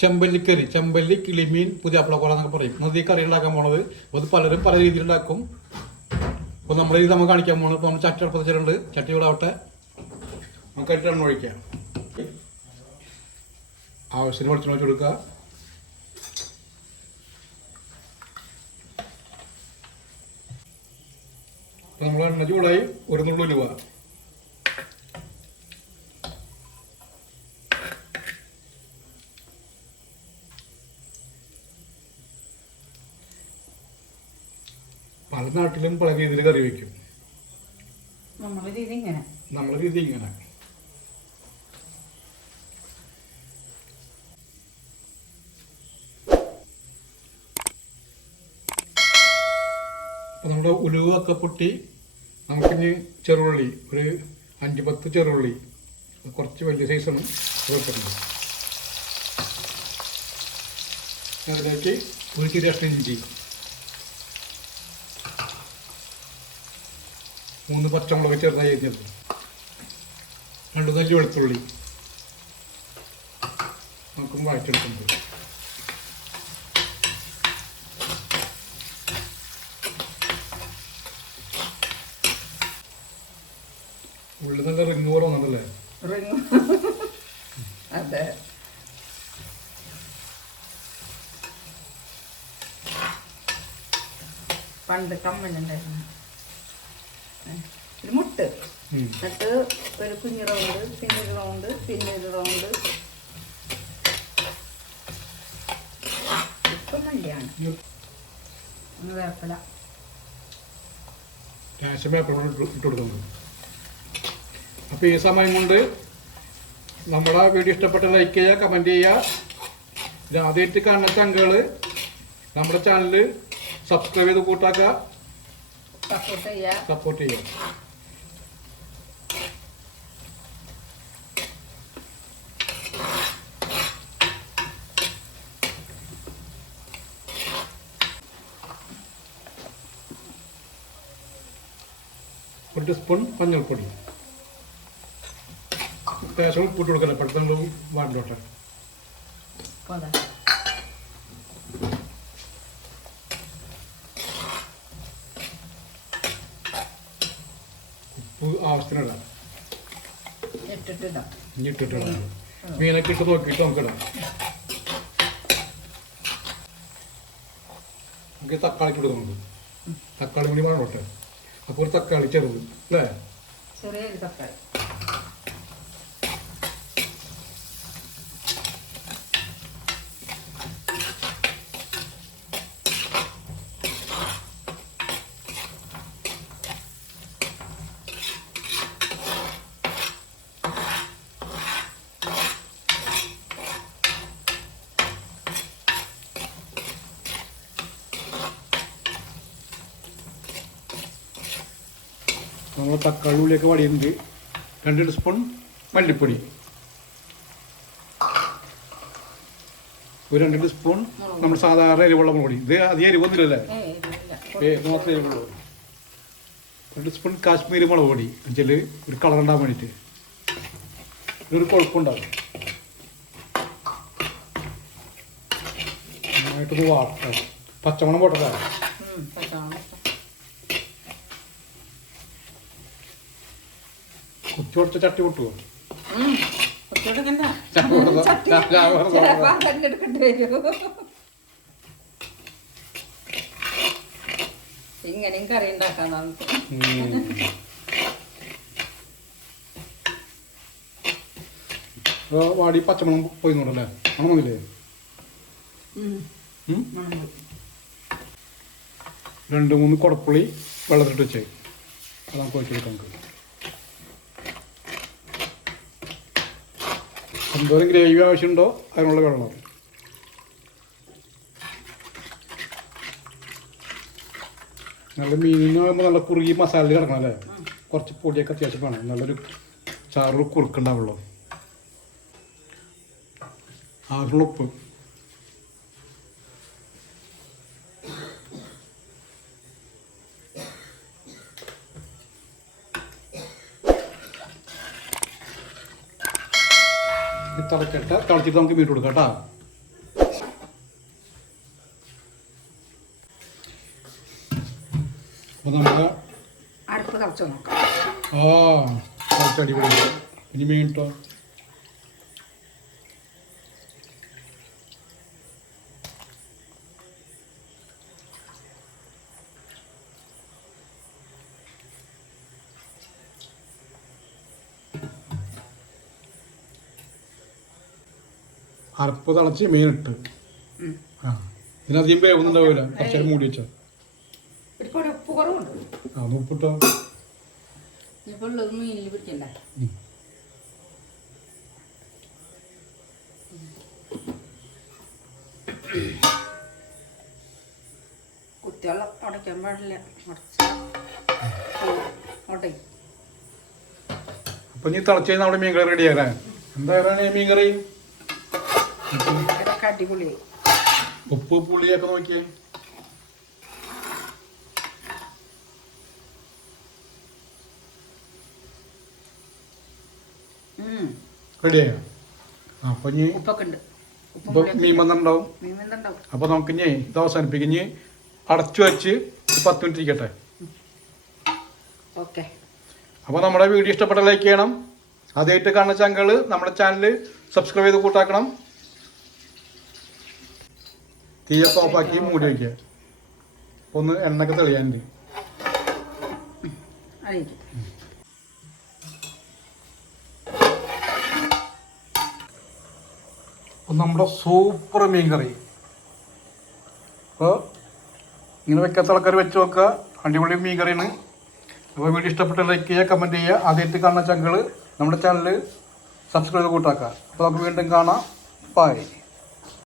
ചെമ്പല്ലിക്കറി, ചെമ്പല്ലി കിളിമീൻ പുതിയാപ്പിളക്കോല എന്നൊക്കെ പറയും. നമ്മൾ ഈ കറി ഉണ്ടാക്കാൻ പോണത് അത് പലരും പല രീതിയിൽ ഉണ്ടാക്കും. അപ്പോൾ നമ്മുടെ ഇത് നമ്മൾ കാണിക്കാൻ പോകുന്നത്. ഇപ്പോൾ നമ്മൾ ചട്ടി അടുപ്പത്തിച്ചിട്ടുണ്ട്. ചട്ടി ഇവിടെ ആവട്ടെ, നമുക്ക് ഇട്ട് എണ്ണ ഒഴിക്കാം. ആവശ്യത്തിന് വെളിച്ചെണ്ണ ഒഴിച്ച് കൊടുക്കുക. അപ്പോൾ നമ്മൾ എണ്ണ ചൂടായി ഒരു നുള്ളു ഉലുവ, പല നാട്ടിലും പല രീതിയിൽ കറി വയ്ക്കും. നമ്മളെ രീതി ഇങ്ങനെ. അപ്പോൾ നമ്മുടെ ഉലുവ ഒക്കെ പൊട്ടി നമുക്കിനി ചെറുള്ളി ഒരു 5-10 ചെറുള്ളി, കുറച്ച് വലിയ സൈസാണ് വെക്കുന്നത്. അതിലേക്ക് ഒരു ചെറിയ കഷ്ണം ഇഞ്ചി, 3 പച്ചമുളക് ചെറുതായി അരിഞ്ഞത്, 2 തല്ലി വെളുത്തുള്ളി നമുക്ക് വഴറ്റെടുക്കുന്നത്. ഉള്ളി നല്ല റിങ് പോലെ വന്നതല്ലേ? അതെ. പണ്ട് കമ്മലുണ്ടായിരുന്നു. ഒരു മുട്ട് എന്നിട്ട് ഒരു കുഞ്ഞു റൗണ്ട്, പിന്നെ ഒരു റൗണ്ട്, പിന്നെ ഒരു റൗണ്ട്. ഇപ്പം മല്ലിയാണ് വേപ്പല ഇട്ട് കൊടുക്കുന്നത്. അപ്പോൾ ഈ സമയം കൊണ്ട് നമ്മുടെ വീഡിയോ ഇഷ്ടപ്പെട്ട ലൈക്ക് ചെയ്യുക, കമൻറ്റ് ചെയ്യുക. ആദ്യമായിട്ട് കാണുന്ന ചങ്കുകൾ നമ്മുടെ ചാനൽ സബ്സ്ക്രൈബ് ചെയ്ത് കൂട്ടാക്കുക, സപ്പോർട്ട് ചെയ്യുക. ഒരു സ്പൂൺ മഞ്ഞൾപ്പൊടി, അത്യാവശ്യം ഉപ്പിട്ട് കൊടുക്കല്ലേ, പെട്ടെന്ന് വാടിലോട്ടെ. ഉപ്പ് ആവശ്യത്തിനിടാം, ഇനി ഇട്ടിട്ടിടാം. മീനൊക്കെ ഇട്ട് നോക്കിയിട്ട് നമുക്കിടാം. നമുക്ക് തക്കാളി ഇട്ട് കൊടുക്കുന്നുണ്ട്. തക്കാളി കൂടി വേണോട്ടെ. അപ്പോൾ ഒരു തക്കാളി ചെറുത് അല്ലേ? ചെറിയൊരു തക്കാളി. നമ്മൾ തക്കാളി ഉള്ളിയൊക്കെ വടിയുണ്ട്. 2 സ്പൂൺ മല്ലിപ്പൊടി, ഒരു 2 സ്പൂൺ നമ്മൾ സാധാരണ എരിവുള്ള പൊടി. ഇത് അധികം എരിവൊന്നുമില്ലല്ലേ? മാത്രമേ എരിവുള്ളൂ. 2 സ്പൂൺ കാശ്മീരി മുളക് പൊടി, എന്നുവെച്ചാൽ ഒരു കളർ ഉണ്ടാകാൻ വേണ്ടിയിട്ട്. ഇതൊരു കുഴപ്പമുണ്ടാകും. നന്നായിട്ടൊന്ന് വാട്ടാം. പച്ചമണം പോട്ടല്ലേ? കുത്തി കൊടുത്ത ചട്ടി പൊട്ടുവോ? ഇങ്ങനെയും കറി ഉണ്ടാക്കാൻ വാടി പച്ചമണം പോയി നോടല്ലേ? മണമൊന്നുമില്ലേ? 2-3 കുടപ്പുളി വെള്ളത്തിട്ട് വെച്ചേ, അത് നമുക്ക് വെച്ചെടുക്കാം. നമുക്ക് എന്തോരം ഗ്രേവി ആവശ്യമുണ്ടോ അതിനുള്ള വെള്ളം. നല്ല മീനിനാകുമ്പോൾ നല്ല കുറുകി മസാല കിടക്കണം അല്ലേ? കുറച്ച് പൊടിയൊക്കെ അത്യാവശ്യം വേണം. നല്ലൊരു ചാറ് കുറുക്കുണ്ടാവുള്ളൂ. ആവശ്യമുള്ള ഉപ്പ്, തിളച്ചിട്ട് നമുക്ക് മീൻ കൊടുക്കാം കേട്ടോ. തിളച്ച് നോക്കാം. അടിപൊളി. ഇനി മീൻ കേട്ടോ. അരപ്പ് തിളച്ച് മീനിട്ട് ഇതിനധികം വേവുന്നുണ്ടാവില്ല. കുറച്ചേരം മൂടി വെച്ചോ. ഇപ്പോൾ ഉപ്പ് കുറവുണ്ട്. ഉപ്പിട്ടോ. ഇപ്പോൾ ഉള്ളത് മീനിൽ പിടിക്കണ്ട. കുത്തിവെള്ള ഉടയ്ക്കാൻ പാടില്ല. അപ്പൊ ഇനി തിളച്ച് കഴിഞ്ഞാൽ നമ്മുടെ മീൻകറി റെഡി ആകാൻ എന്താ മീൻകറി അടിപൊളിയായി. ഉപ്പ് പുളിയൊക്കെ നോക്കിയേ. റെഡിയായോ? അപ്പൊ ഇനി ഉപ്പൊക്കെ ഉണ്ട്. ഇപ്പൊ മീൻ വന്നിട്ടുണ്ടാവും. അപ്പൊ നമുക്ക് ഇനി ഇത് അവസാനിപ്പിക്കും. ഇനി അടച്ചു വെച്ച് 10 മിനിറ്റ് ഇരിക്കട്ടെ. ഓക്കെ. അപ്പോൾ നമ്മുടെ വീഡിയോ ഇഷ്ടപ്പെട്ട ലൈക്ക് ചെയ്യണം. ആദ്യമായിട്ട് കാണുന്ന ചാനൽ നമ്മുടെ ചാനൽ സബ്സ്ക്രൈബ് ചെയ്ത് കൂട്ടാക്കണം. തീയൊക്കെ ഓഫാക്കി മൂടി വയ്ക്കുക. ഒന്ന് എണ്ണയൊക്കെ തെളിയാനുണ്ട്. അപ്പം നമ്മുടെ സൂപ്പർ മീൻ കറി. അപ്പോൾ ഇങ്ങനെ വെക്കാത്ത ആൾക്കാർ വെച്ച് നോക്കുക. അടിപൊളി മീൻ കറിയാണ്. അപ്പോൾ വീഡിയോ ഇഷ്ടപ്പെട്ട ലൈക്ക് ചെയ്യുക, കമൻറ്റ് ചെയ്യുക. ആദ്യമായിട്ട് കാണുന്ന ചാനൽ നമ്മുടെ ചാനൽ സബ്സ്ക്രൈബ് ചെയ്ത് കൂട്ടാക്കുക. അപ്പോൾ നമുക്ക് വീണ്ടും കാണാം. ബൈ.